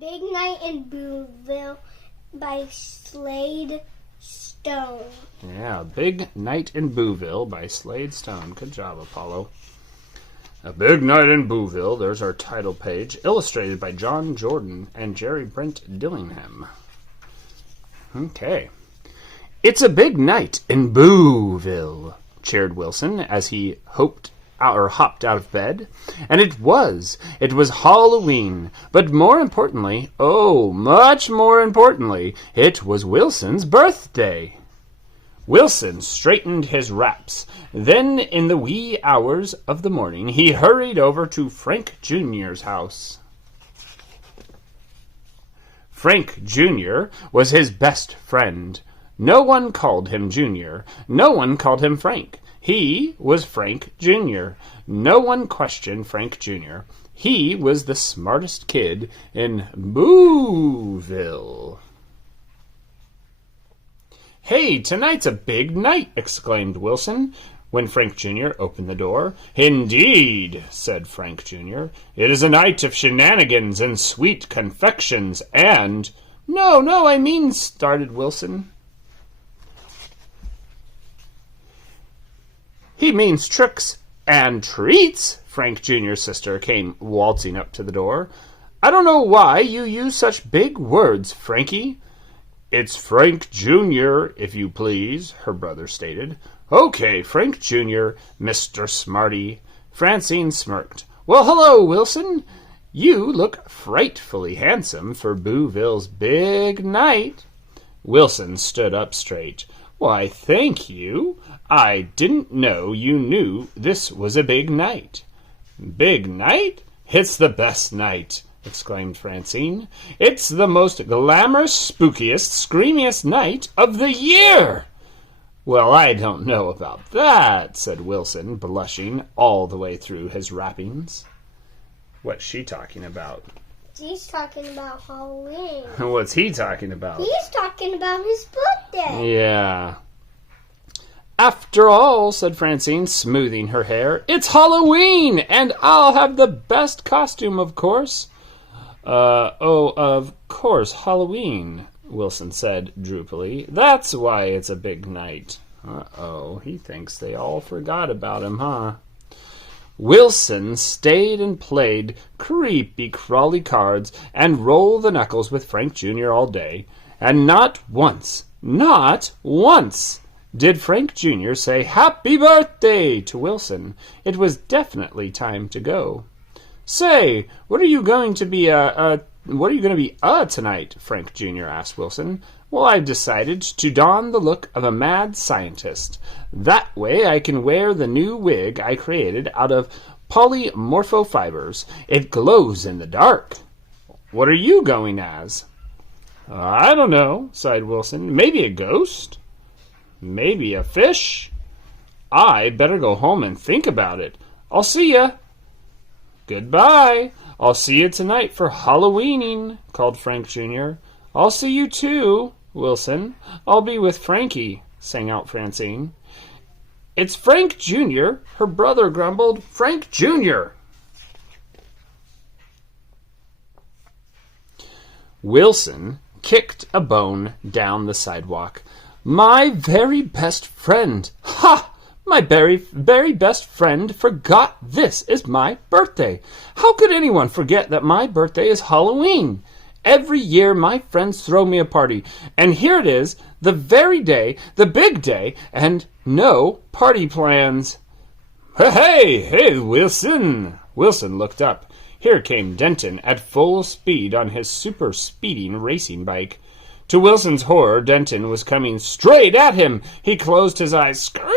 Big Night in Booville by Slade Stone. Yeah, Big Night in Booville by Slade Stone. Good job, Apollo. A Big Night in Booville. There's our title page, illustrated by John Jordan and Jerry Brent Dillingham. Okay. It's a big night in Booville, cheered Wilson as he hopped out of bed. And it was. It was Halloween. But more importantly, oh, much more importantly, it was Wilson's birthday. Wilson straightened his wraps. Then, in the wee hours of the morning, he hurried over to Frank Jr.'s house. Frank Jr. was his best friend. No one called him Junior. No one called him Frank. He was Frank Jr. No one questioned Frank Jr. He was the smartest kid in Booville. "Hey, tonight's a big night," exclaimed Wilson when Frank Jr. opened the door. "Indeed," said Frank Jr. "It is a night of shenanigans and sweet confections and—" No, I mean, started Wilson. "He means tricks and treats," Frank Jr.'s sister came waltzing up to the door. "I don't know why you use such big words, Frankie." "It's Frank Jr., if you please," her brother stated. "Okay, Frank Jr., Mr. Smarty." Francine smirked. "Well, hello, Wilson. You look frightfully handsome for Booville's big night." Wilson stood up straight. "Why, thank you. I didn't know you knew this was a big night." "Big night? It's the best night," exclaimed Francine. "It's the most glamorous, spookiest, screamiest night of the year." "Well, I don't know about that," said Wilson, blushing all the way through his wrappings. What's she talking about? He's talking about Halloween. What's he talking about? He's talking about his birthday. Yeah. "After all," said Francine, smoothing her hair, "it's Halloween, and I'll have the best costume, of course." Of course, Halloween," Wilson said droopily. "That's why it's a big night." Uh-oh, he thinks they all forgot about him, huh? Wilson stayed and played creepy crawly cards and roll the knuckles with Frank Jr. all day, and not once did Frank Jr. say "Happy Birthday" to Wilson. It was definitely time to go. "Say, what are you going to be tonight?" Frank Jr. asked Wilson. "Well, I've decided to don the look of a mad scientist. That way I can wear the new wig I created out of polymorpho fibers. It glows in the dark." "What are you going as?" "I don't know," sighed Wilson. "Maybe a ghost? Maybe a fish? I better go home and think about it. I'll see ya." "Goodbye. I'll see you tonight for Halloweening," called Frank Jr. "I'll see you too, Wilson. I'll be with Frankie," sang out Francine. "It's Frank Jr., her brother grumbled. "Frank Jr." Wilson kicked a bone down the sidewalk. "My very best friend. Ha! My very, very best friend forgot this is my birthday. How could anyone forget that my birthday is Halloween? Every year my friends throw me a party, and here it is, the very day, the big day, and no party plans." Hey, Wilson!" Wilson looked up. Here came Denton at full speed on his super speeding racing bike. To Wilson's horror, Denton was coming straight at him. He closed his eyes. Screech!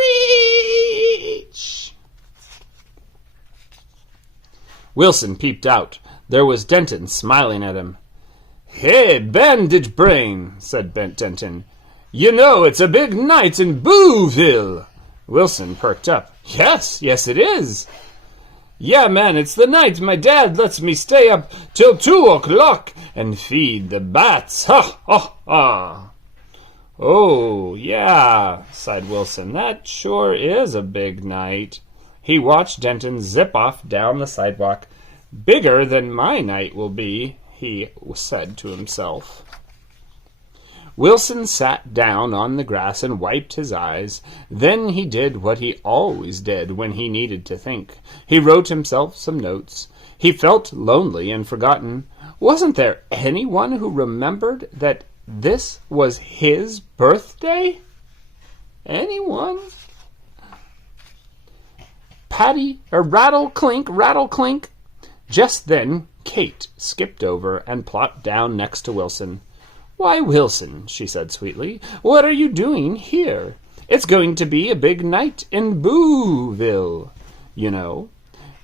Wilson peeped out. There was Denton smiling at him. "Hey, bandage brain," said Denton. "You know it's a big night in Booville." Wilson perked up. Yes, it is." "Yeah, man, it's the night my dad lets me stay up till 2 o'clock and feed the bats. Ha, ha, ha." "Oh, yeah," sighed Wilson. "That sure is a big night." He watched Denton zip off down the sidewalk. "Bigger than my night will be," he said to himself. Wilson sat down on the grass and wiped his eyes. Then he did what he always did when he needed to think. He wrote himself some notes. He felt lonely and forgotten. Wasn't there anyone who remembered that this was his birthday? Anyone? Rattle, clink. Just then, Kate skipped over and plopped down next to Wilson. "Why, Wilson," she said sweetly, "what are you doing here? It's going to be a big night in Booville, you know."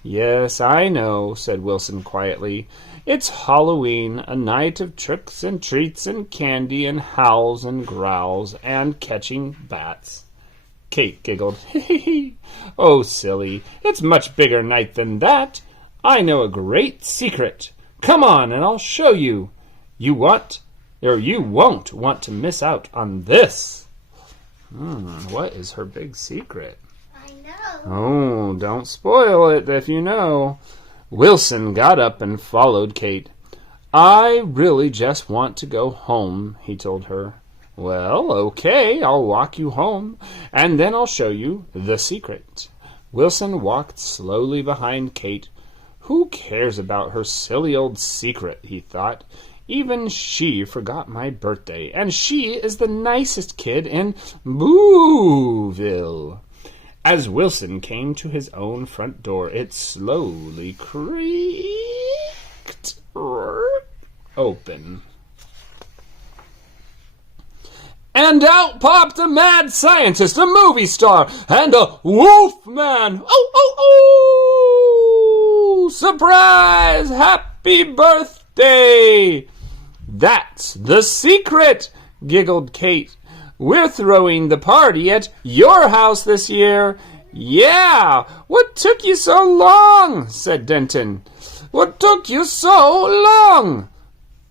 "Yes, I know," said Wilson quietly. "It's Halloween, a night of tricks and treats and candy and howls and growls and catching bats." Kate giggled. "Oh, silly, it's much bigger night than that. I know a great secret. Come on and I'll show you. You won't want to miss out on this." What is her big secret? I know. Oh, don't spoil it if you know. Wilson got up and followed Kate. "I really just want to go home," he told her. "Well, okay, I'll walk you home, and then I'll show you the secret." Wilson walked slowly behind Kate. Who cares about her silly old secret, he thought. Even she forgot my birthday, and she is the nicest kid in Booville. As Wilson came to his own front door, it slowly creaked open. And out popped a mad scientist, a movie star, and a wolf man. Oh, oh, oh! Surprise! Happy birthday! "That's the secret," giggled Kate. "We're throwing the party at your house this year." "Yeah, what took you so long?" said Denton. "What took you so long?"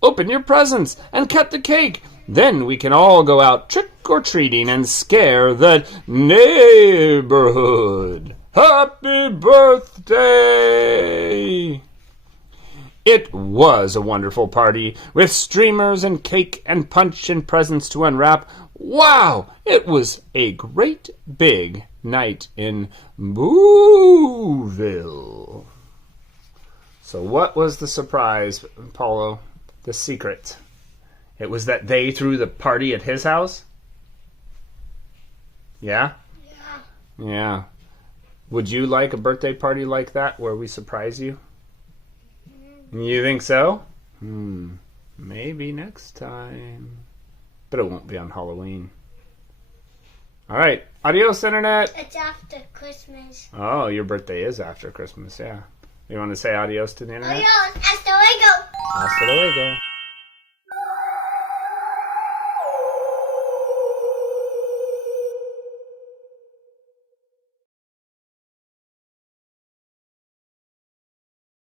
"Open your presents and cut the cake. Then we can all go out trick-or-treating and scare the neighborhood. Happy birthday!" It was a wonderful party, with streamers and cake and punch and presents to unwrap. Wow! It was a great big night in Booville. So what was the surprise, Paulo? The secret? It was that they threw the party at his house? Yeah? Yeah. Would you like a birthday party like that where we surprise you? You think so? Maybe next time. But it won't be on Halloween. All right. Adios, Internet. It's after Christmas. Oh, your birthday is after Christmas, yeah. You want to say adios to the Internet? Adios. Hasta luego. Hasta luego.